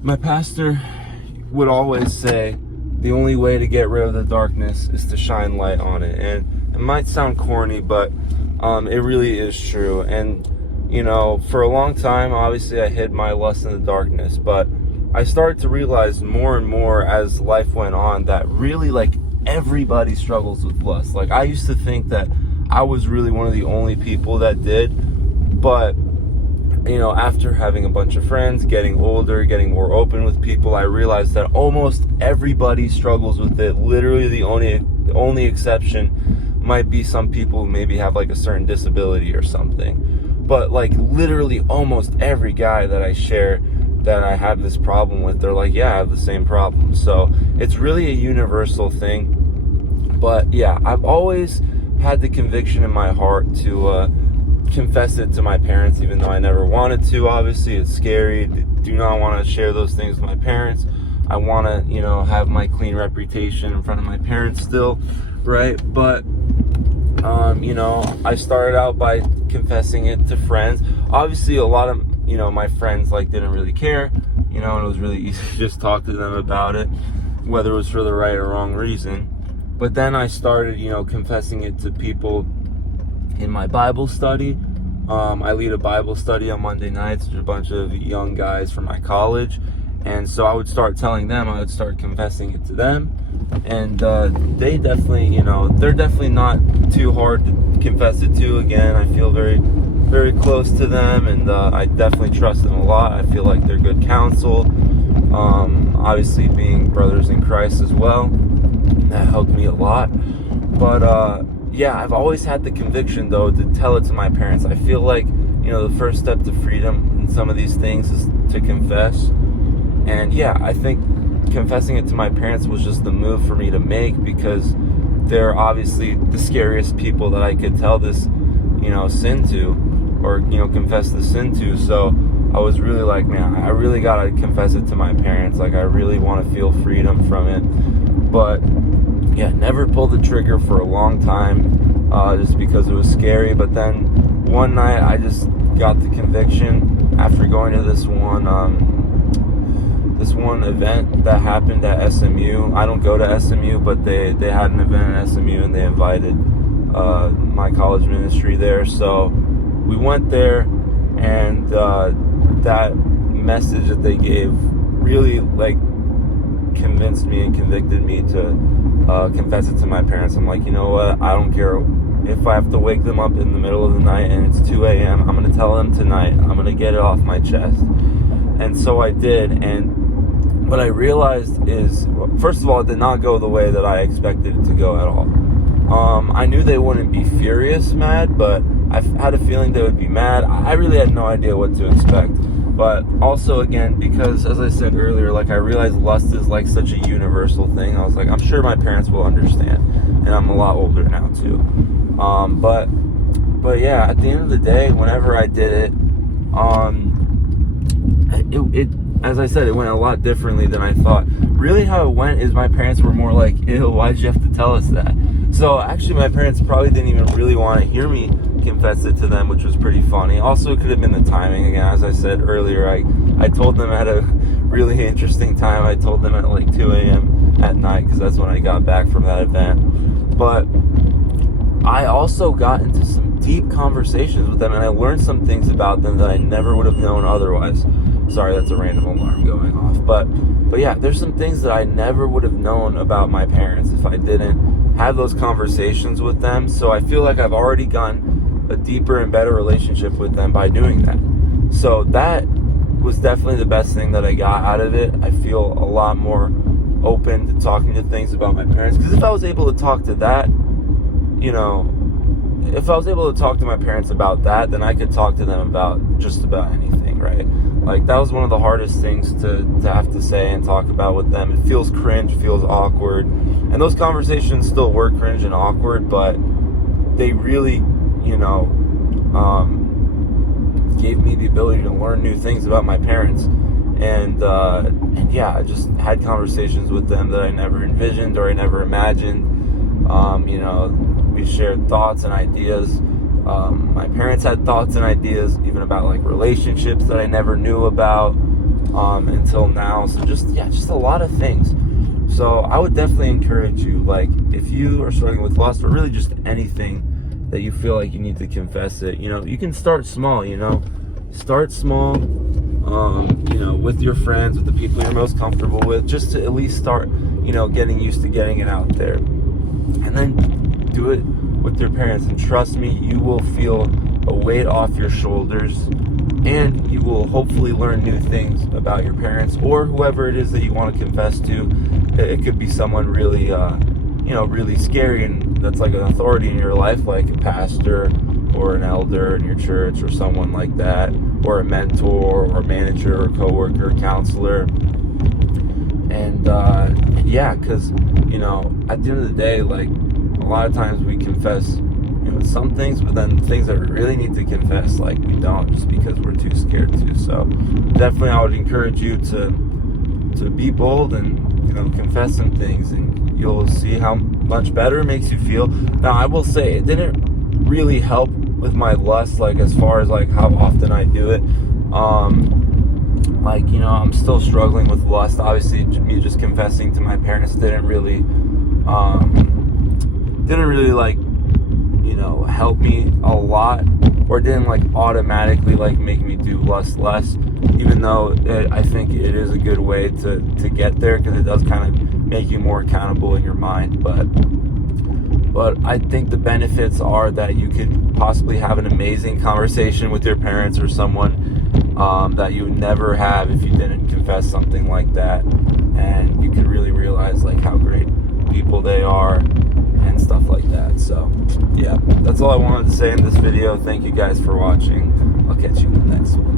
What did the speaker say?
My pastor would always say the only way to get rid of the darkness is to shine light on it. And it might sound corny, but it really is true. And, you know, for a long time, obviously I hid my lust in the darkness, but I started to realize more and more as life went on that really, like, everybody struggles with lust. Like, I used to think that I was really one of the only people that did, but you know, after having a bunch of friends, getting older, getting more open with people, I realized that almost everybody struggles with it. Literally the only exception might be some people who maybe have like a certain disability or something. But like literally almost every guy that I share that I have this problem with, they're like, yeah, I have the same problem. So it's really a universal thing. But yeah, I've always had the conviction in my heart to confess it to my parents, even though I never wanted to. Obviously, it's scary. Do not want to share those things with my parents. I want to, you know, have my clean reputation in front of my parents still, right? But, you know, I started out by confessing it to friends. Obviously, a lot of, you know, my friends, like, didn't really care, you know, and it was really easy to just talk to them about it, whether it was for the right or wrong reason. But then I started, you know, confessing it to people in my Bible study. I lead a Bible study on Monday nights. There's a bunch of young guys from my college. And so I would start telling them, I would start confessing it to them. And they definitely, you know, they're definitely not too hard to confess it to. Again, I feel very, very close to them. And I definitely trust them a lot. I feel like they're good counsel. Obviously being brothers in Christ as well. That helped me a lot. But, yeah, I've always had the conviction, though, to tell it to my parents. I feel like, you know, the first step to freedom in some of these things is to confess. And, yeah, I think confessing it to my parents was just the move for me to make, because they're obviously the scariest people that I could tell this, you know, sin to, or, you know, confess the sin to. So I was really like, man, I really got to confess it to my parents. Like, I really want to feel freedom from it. But yeah, never pulled the trigger for a long time, just because it was scary. But then one night I just got the conviction after going to this one event that happened at SMU. I don't go to SMU, but they had an event at SMU and they invited my college ministry there. So we went there, and that message that they gave really like convinced me and convicted me to confess it to my parents. I'm like, you know what, I don't care if I have to wake them up in the middle of the night and it's 2 a.m. I'm going to tell them tonight. I'm going to get it off my chest. And so I did. And what I realized is, first of all, it did not go the way that I expected it to go at all. I knew they wouldn't be furious mad, but I had a feeling they would be mad. I really had no idea what to expect. But also, again, because as I said earlier, like, I realized lust is like such a universal thing. I was like, I'm sure my parents will understand, and I'm a lot older now too. But yeah, at the end of the day, whenever I did it, as I said, it went a lot differently than I thought. Really, how it went is my parents were more like, ew, why'd you have to tell us that? So actually, my parents probably didn't even really want to hear me confess it to them, which was pretty funny. Also, it could have been the timing. Again, as I said earlier, I told them at a really interesting time. I told them at like 2 a.m. at night, because that's when I got back from that event. But I also got into some deep conversations with them, and I learned some things about them that I never would have known otherwise. Sorry, that's a random alarm going off. But yeah, there's some things that I never would have known about my parents if I didn't have those conversations with them. So I feel like I've already gotten a deeper and better relationship with them by doing that. So that was definitely the best thing that I got out of it. I feel a lot more open to talking to things about my parents, because if I was able to talk to that, you know, if I was able to talk to my parents about that, then I could talk to them about just about anything, right? Like, that was one of the hardest things to have to say and talk about with them. It feels cringe, feels awkward, and those conversations still were cringe and awkward, but they really, you know, gave me the ability to learn new things about my parents. And yeah, I just had conversations with them that I never envisioned or I never imagined. You know, we shared thoughts and ideas. My parents had thoughts and ideas even about like relationships that I never knew about. until now. So just a lot of things. So I would definitely encourage you, like, if you are struggling with lust, or really just anything that you feel like you need to confess it, you can start small. Start small, with your friends, with the people you're most comfortable with, just to at least start, getting used to getting it out there. And then do it with your parents. And trust me, you will feel a weight off your shoulders, and you will hopefully learn new things about your parents or whoever it is that you want to confess to. It could be someone really, really scary, and that's like an authority in your life, like a pastor or an elder in your church or someone like that, or a mentor or manager or coworker, counselor. And because at the end of the day, like, a lot of times we confess some things, but then things that we really need to confess, like, we don't, just because we're too scared to. So definitely I would encourage you to be bold and confess some things, and you'll see how much better it makes you feel. Now, I will say, it didn't really help with my lust, like, as far as like how often I do it. I'm still struggling with lust. Obviously, me just confessing to my parents didn't really like, help me a lot, or didn't like automatically like make me do lust less, even though I think it is a good way to get there, because it does kind of make you more accountable in your mind. But I think the benefits are that you could possibly have an amazing conversation with your parents, or someone that you would never have if you didn't confess something like that. And you could really realize like how great people they are and stuff like that. So yeah, that's all I wanted to say in this video. Thank you guys for watching. I'll catch you in the next one.